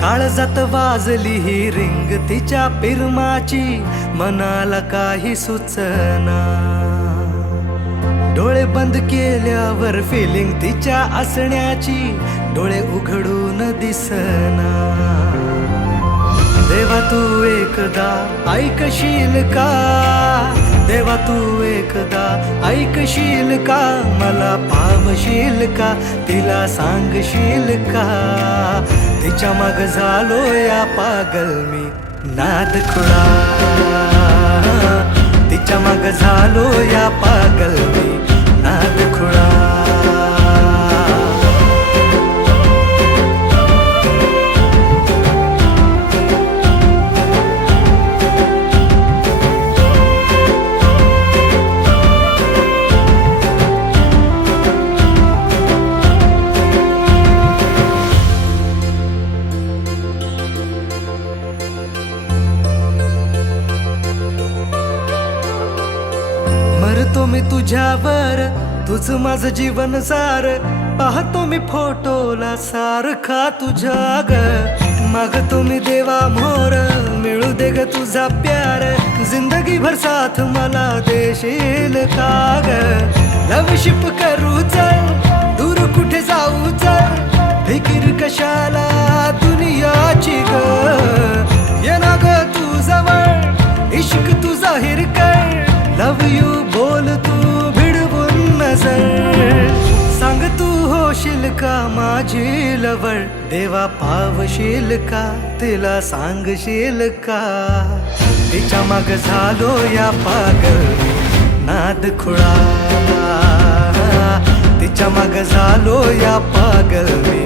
काळजात वाजली ही रिंग तिच्या पिरमाची, मनाला काही सुचना. डोळे बंद केल्यावर फिलिंग तिच्या असण्याची, डोळे उघडून दिसना. देवा तू एकदा ऐकशील का, देवा तू एकदा ऐकशील का, मला पावशील का, तिला सांगशील का. तिच्या माग झालो या पागल मी नाद खुळा, तिच्या माग झालो या पागल मी नाद खुळा. मरतो मी तुझ्यावर, तुझ माझं जीवन सार, पाहतो मी फोटोला सारखा तुझ्या ग. मागतो मी देवा मोर, मिळू दे ग तुझा प्यार, जिंदगी भर साथ मला देशील का ग. लवशिप करू चल, दूर कुठे जाऊ चल, फिकीर कशाला दुनियाची ग. ये ना ग तू जवळ, इश्क तू जाहीर कर, लव यू बोल तू भिडवून नजर. सांग तू होशील का माझी लवळ, देवा पावशील का, तिला सांगशील का. तिच्या माग झालो या पागल नाद खुळा, तिच्या माग झालो या पागल मी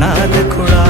नाद खुळा.